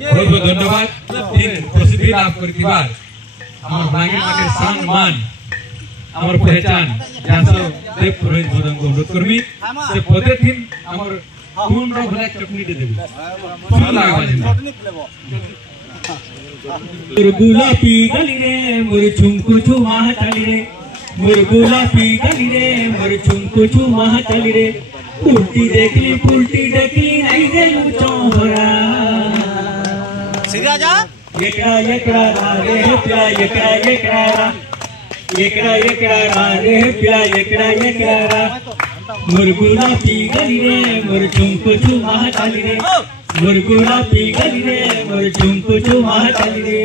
बहुत बहुत धन्यवाद तीन प्रसिद्धि लाभ करथिबार हमर बांगी माके सम्मान हमर पहचान जासो देव पुरोहित भदन को अनुरोध करमी से पदे थिन हमर खून रो भला चटनी दे देबी सुन लागल मोर गुलाबी गली रे मोर झुमकू झुमा चली रे मोर गुलाबी गली रे मोर झुमकू झुमा चली रे उल्टी देखली नहीं गेलू चोहरा सिराजा एकरा रे प्या एकरा रे प्या एकरा मोर गुलाबी गली रे मोर झुमकू झुमा चली रे मोर गुलाबी गली रे मोर झुमकू झुमा चली रे